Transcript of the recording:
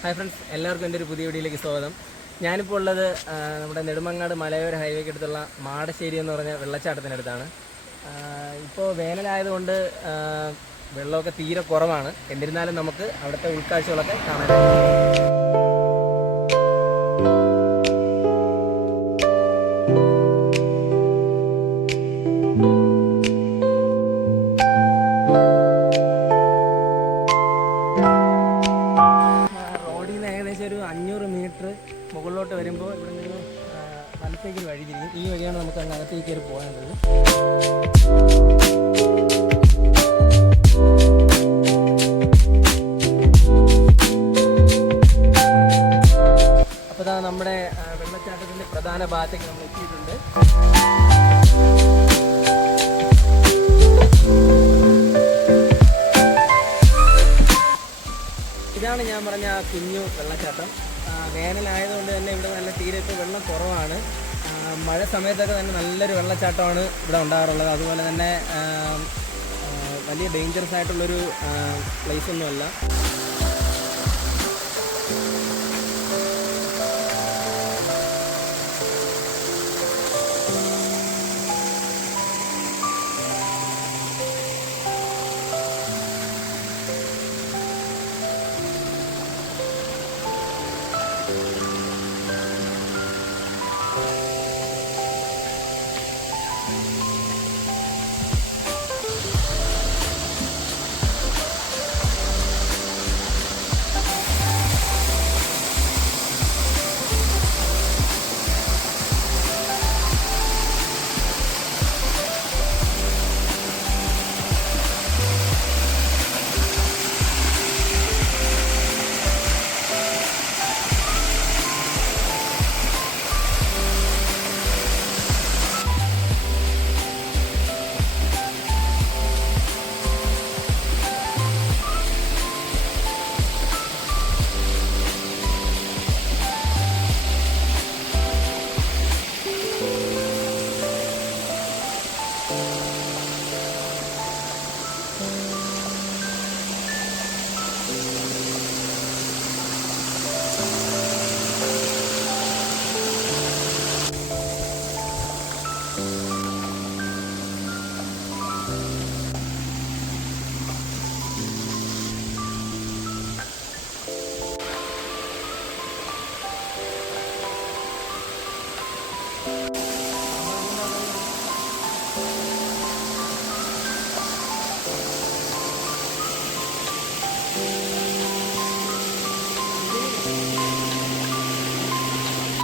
Hi friends, എല്ലാവർക്കും എൻ്റെ ഒരു പുതിയ വീഡിയോയിലേക്ക് സ്വാഗതം. ഞാനിപ്പോൾ ഉള്ളത് നമ്മുടെ നെടുമങ്ങാട് മലയോര ഹൈവേക്ക് അടുത്തുള്ള മാടശ്ശേരി എന്ന് പറഞ്ഞ വെള്ളച്ചാട്ടത്തിനടുത്താണ്. ഇപ്പോൾ വേനലായതുകൊണ്ട് വെള്ളമൊക്കെ തീരെ കുറവാണ്. എന്നിരുന്നാലും നമുക്ക് അവിടുത്തെ ഉൾക്കാഴ്ചകളൊക്കെ കാണാനായിട്ട്. ഏകദേശം ഒരു 500 മീറ്റർ മുകളിലോട്ട് വരുമ്പോൾ ഇവിടെ നിന്ന് വലത്തേക്ക് വഴി തിരിയും. ഈ വഴിയാണ് നമുക്ക് അങ്ങ് അകത്തേക്ക് കയറി പോകേണ്ടത്. അപ്പോൾ ഇതാ നമ്മുടെ വെള്ളച്ചാട്ടത്തിൻ്റെ പ്രധാന ഭാഗത്തേക്ക് നമ്മൾ എത്തിയിട്ടുണ്ട്. ഇതാണ് ഞാൻ പറഞ്ഞ ആ കുഞ്ഞു വെള്ളച്ചാട്ടം. വേനലായതുകൊണ്ട് തന്നെ ഇവിടെ നല്ല തീരെ ഇപ്പോൾ വെള്ളം കുറവാണ്. മഴ സമയത്തൊക്കെ തന്നെ നല്ലൊരു വെള്ളച്ചാട്ടമാണ് ഇവിടെ ഉണ്ടാകാറുള്ളത്. അതുപോലെ തന്നെ വലിയ ഡേഞ്ചറസ് ആയിട്ടുള്ളൊരു പ്ലേസൊന്നുമല്ല.